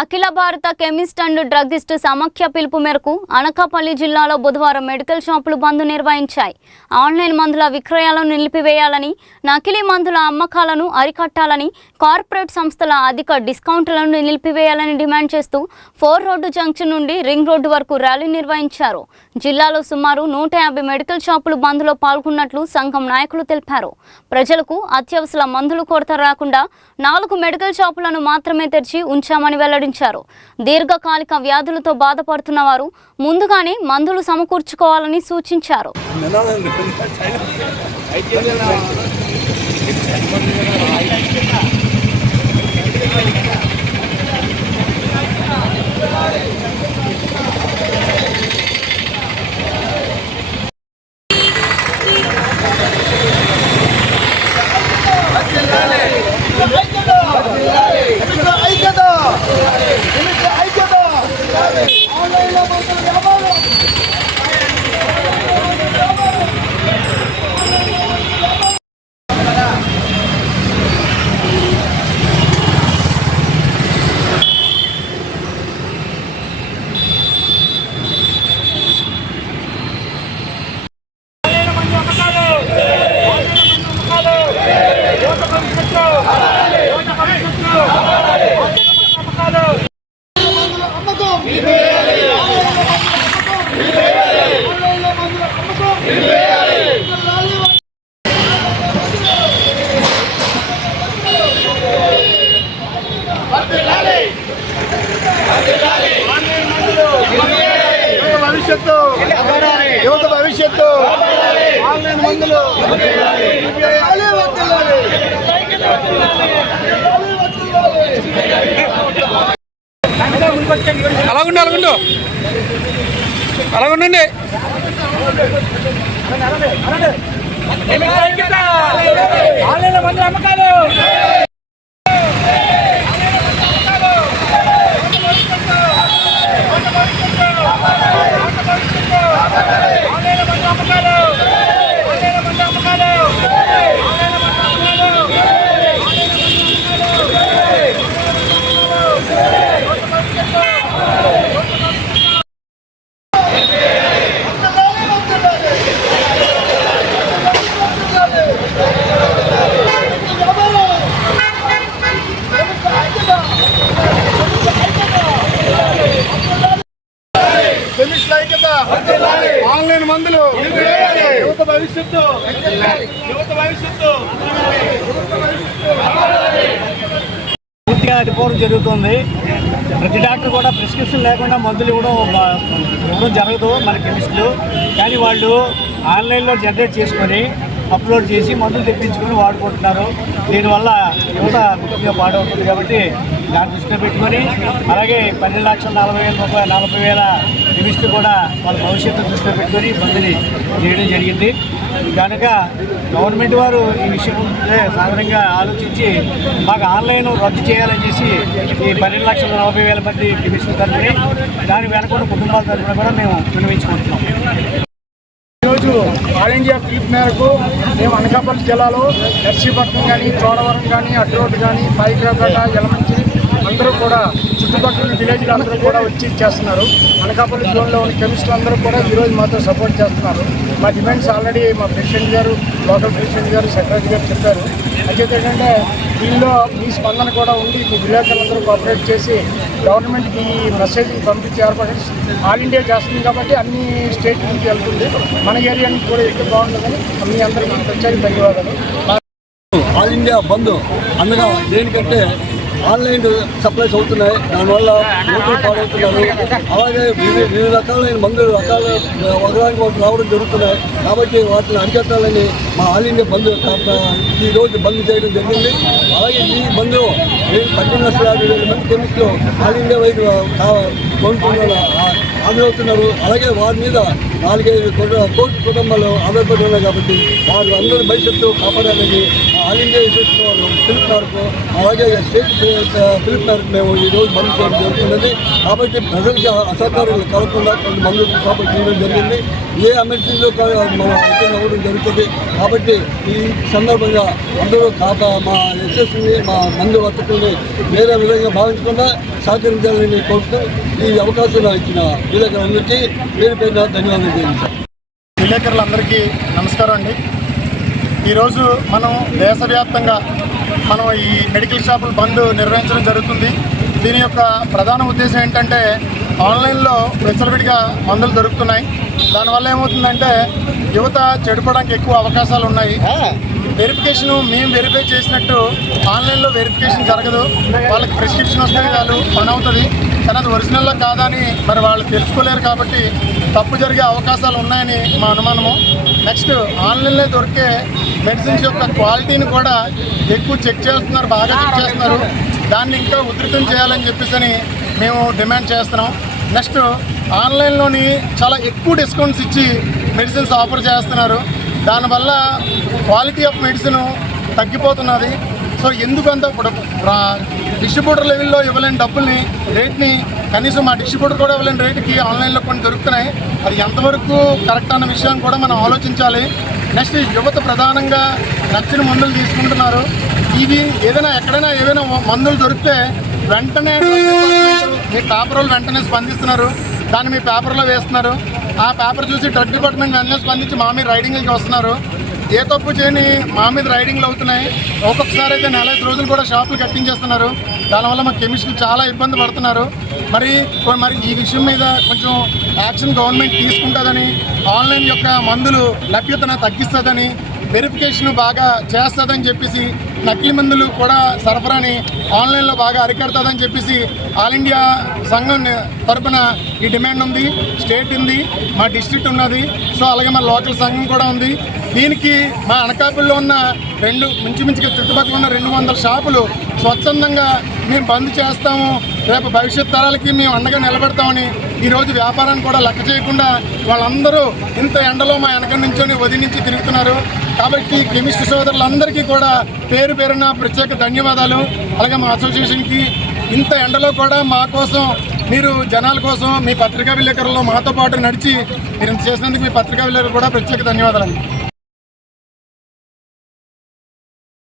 అఖిల భారత chemist and druggist సమాఖ్య పిలుపు మేరకు అనకాపల్లి జిల్లాలో బుధవారం మెడికల్ షాపులు బంద్ నిర్వహించాయి. ఆన్లైన్ మందుల విక్రయాలను నిలిపివేయాలని, నకిలీ మందుల అమ్మకాలను అరికట్టాలని, కార్పొరేట్ సంస్థల అధిక డిస్కౌంట్లను నిలిపివేయాలని డిమాండ్ చేస్తూ 4 రోడ్డు జంక్షన్ నుండి రింగ్ రోడ్డు వరకు ర్యాలీ నిర్వహించారు. జిల్లాలో సుమారు 150 మెడికల్ షాపులు బంద్లో పాల్గొన్నట్లు సంఘం నాయకులు తెలిపారు. ప్రజలకు అత్యవసర మందులు కొరత రాకుండా 4 మెడికల్ షాపులను మాత్రమే తెరిచి ఉంచామని వెల్లడించారు. దీర్ఘకాలిక వ్యాధులతో బాధపడుతున్న వారు ముందుగానే మందులు సమకూర్చుకోవాలని సూచించారు. యువత భవిష్యత్తు ఆన్లైన్ మందులు అలాగుండండి. ఆన్లైన్ మందుల అమ్మకాలు ఆన్లైన్ మందులు యువత భవిష్యత్తు పూర్తిగా అడ్డుకోవడం జరుగుతుంది. ప్రతి డాక్టర్ కూడా ప్రిస్క్రిప్షన్ లేకుండా మందులు ఇవ్వడం జరగదు మన కెమిస్టులు. కానీ వాళ్ళు ఆన్లైన్లో జనరేట్ చేసుకొని అప్లోడ్ చేసి మందులు తెప్పించుకొని వాడుకుంటున్నారు. దీనివల్ల యువత ముఖ్యంగా పాడవుతుంది. కాబట్టి దాన్ని దృష్టిలో పెట్టుకొని అలాగే 12,40,000 కెమిస్టులు కూడా వాళ్ళ భవిష్యత్తు దృష్టిలో పెట్టుకొని మందుని చేయడం జరిగింది. కనుక గవర్నమెంట్ వారు ఈ విషయం సాధారణంగా ఆలోచించి మాకు ఆన్లైన్ రద్దు చేయాలని చేసి ఈ 12,40,000 మంది కెమిస్టులు తరఫుని దాని వెనకున్న కుటుంబాల తరఫున కూడా మేము విన్నవించుకుంటున్నాం. ఈరోజు ఆల్ ఇండియా పిలుపు మేరకు మేము అనకాపల్లి జిల్లాలో నర్సీపట్నం కానీ, చోడవరం కానీ, అడ్రోడ్ కానీ, పైకిరాపేట, యలమంచిలి అందరూ కూడా చుట్టుపక్కల విలేజ్లు అందరూ కూడా వచ్చి చేస్తున్నారు. అనకాపల్లి జోన్లో ఉన్న కెమిస్టులు అందరూ కూడా ఈరోజు మాతో సపోర్ట్ చేస్తున్నారు. మా డిమాండ్స్ ఆల్రెడీ మా ప్రెసిడెంట్ గారు, లోకల్ ప్రెసిడెంట్ గారు, సెక్రటరీ గారు చెప్పారు. అదేంటంటే ఏంటంటే దీనిలో మీ స్పందన కూడా ఉండి మీ విలేకరులందరూ కోఆపరేట్ చేసి గవర్నమెంట్కి ఈ మెసేజ్ పంపించే ఏర్పాటు ఆల్ ఇండియా చేస్తుంది. కాబట్టి అన్ని స్టేట్ నుంచి వెళ్తుంది. మన ఏరియా నుంచి కూడా ఎక్కువ బాగుంటుందని మీ అందరికీ ప్రత్యేక ధన్యవాదాలు. ఆల్ ఇండియా బంద్ అనగా దేనికంటే ఆన్లైన్ సప్లైస్ అవుతున్నాయి. దానివల్ల యువకులు పాడవుతున్నారు. అలాగే వివిధ రకాలైన మందులు ఒకదానికి ఒకటి రావడం జరుగుతున్నాయి. కాబట్టి వాటిని అరికట్టాలని మా ఆల్ ఇండియా బంద్ ఈరోజు బంద్ చేయడం జరిగింది. అలాగే ఈ బంద్లో 12,50,000 మంది కెమిస్టులు ఆల్ ఇండియా వైపు హాజరవుతున్నారు. అలాగే వారి మీద 4-5 కోటి కుటుంబాలు ఆధారపడి ఉన్నాయి. కాబట్టి వారు అందరి భవిష్యత్తు కాపాడాలని ఆల్ ఇండియా అసోసియేషన్ పిలుపు మేరకు అలాగే స్టేట్ పిలుపు మేరకు మేము ఈరోజు బంద్ చేయడం జరుగుతున్నది. కాబట్టి ప్రజలకి అసౌకర్యాలు కలగకుండా కొన్ని మందులు షాపులు చేయడం జరిగింది. ఏ ఎమర్జెన్సీలో మనం అటెండ్ అవ్వడం జరుగుతుంది. కాబట్టి ఈ సందర్భంగా అందరూ మా ఎస్ఎస్ని, మా మందు వర్తకుల్ని కానీ వేరే విధంగా భావించకుండా సహకరించాలని కోరుతూ ఈ అవకాశం ఇచ్చిన విలేకరులందరికీ పేరు పేరున ధన్యవాదాలు తెలియజేస్తాను. విలేకరులందరికీ నమస్కారం అండి. ఈరోజు మనం దేశవ్యాప్తంగా మనం ఈ మెడికల్ షాపుల బంద్ నిర్వహించడం జరుగుతుంది. దీని యొక్క ప్రధాన ఉద్దేశం ఏంటంటే ఆన్లైన్లో విచ్చలవిడిగా మందులు దొరుకుతున్నాయి. దానివల్ల ఏమవుతుందంటే యువత చెడిపోవడానికి ఎక్కువ అవకాశాలు ఉన్నాయి. వెరిఫికేషన్ మేము వెరిఫై చేసినట్టు ఆన్లైన్లో వెరిఫికేషన్ జరగదు. వాళ్ళకి ప్రిస్క్రిప్షన్ వస్తే వాళ్ళు పని అవుతుంది, కానీ అది ఒరిజినల్లో కాదా అని మరి వాళ్ళు తెలుసుకోలేరు. కాబట్టి తప్పు జరిగే అవకాశాలు ఉన్నాయని మా అనుమానము. నెక్స్ట్ ఆన్లైన్లో దొరికే మెడిసిన్స్ యొక్క క్వాలిటీని కూడా ఎక్కువ చెక్ చేస్తున్నారు, బాగా చెక్ చేస్తున్నారు. దాన్ని ఇంకా ఉధృతం చేయాలని చెప్పేసి మేము డిమాండ్ చేస్తున్నాం. నెక్స్ట్ ఆన్లైన్లోని చాలా ఎక్కువ డిస్కౌంట్స్ ఇచ్చి మెడిసిన్స్ ఆఫర్ చేస్తున్నారు. దానివల్ల క్వాలిటీ ఆఫ్ మెడిసిన్ తగ్గిపోతున్నది. సో ఎందుకంత ఇప్పుడు డిస్ట్రిబ్యూటర్ లెవెల్లో ఇవ్వలేని డబ్బుల్ని రేట్ని కనీసం మా డిస్ట్రిబ్యూటర్ కూడా ఇవ్వలేని రేటుకి ఆన్లైన్లో కొన్ని దొరుకుతున్నాయి. అది ఎంతవరకు కరెక్ట్ అన్న విషయం కూడా మనం ఆలోచించాలి. నెక్స్ట్ యువత ప్రధానంగా నచ్చిన మందులు తీసుకుంటున్నారు. ఇవి ఎక్కడైనా ఏవైనా మందులు దొరికితే వెంటనే మీ పేపర్ వాళ్ళు వెంటనే స్పందిస్తున్నారు, దాన్ని మీ పేపర్లో వేస్తున్నారు. ఆ పేపర్ చూసి డ్రగ్ డిపార్ట్మెంట్ వెంటనే స్పందించి మా మీద రైడింగ్కి వస్తున్నారు. ఏ తప్పు చేయని మా మీద రైడింగ్లు అవుతున్నాయి. ఒక్కొక్కసారి అయితే 4-5 రోజులు కూడా షాపులు కట్టించేస్తున్నారు. దానివల్ల మా కెమిస్టులు చాలా ఇబ్బంది పడుతున్నారు. మరి ఈ విషయం మీద కొంచెం యాక్షన్ గవర్నమెంట్ తీసుకుంటుందని, ఆన్లైన్ యొక్క మందులు లభ్యతను తగ్గిస్తుందని, వెరిఫికేషన్ బాగా చేస్తుందని చెప్పేసి, నకిలీ మందులు కూడా సరఫరాని ఆన్లైన్లో బాగా అరికడుతుందని చెప్పేసి ఆల్ ఇండియా సంఘం తరపున ఈ డిమాండ్ ఉంది. స్టేట్ ఉంది, మా డిస్ట్రిక్ట్ ఉన్నది, సో అలాగే మా లోకల్ సంఘం కూడా ఉంది. దీనికి మా అనకాపల్లిలో ఉన్న మించుమించుగా చుట్టుపక్కల ఉన్న 200 షాపులు స్వచ్ఛందంగా మేము బంద్ చేస్తాము, రేపు భవిష్యత్ తరాలకి మేము అండగా నిలబెడతామని ఈరోజు వ్యాపారాన్ని కూడా లెక్క చేయకుండా వాళ్ళందరూ ఇంత ఎండలో మా వెనక నుంచొని వదిలించి తిరుగుతున్నారు. కాబట్టి కెమిస్ట్ సోదరులందరికీ కూడా పేరు పేరున ప్రత్యేక ధన్యవాదాలు. అలాగే మా అసోసియేషన్కి ఇంత ఎండలో కూడా మా కోసం మీరు జనాల కోసం మీ పత్రికా విలేకరుల్లో మాతో పాటు నడిచి మీరు చేసినందుకు మీ పత్రికా విలేకరులు కూడా ప్రత్యేక ధన్యవాదాలు.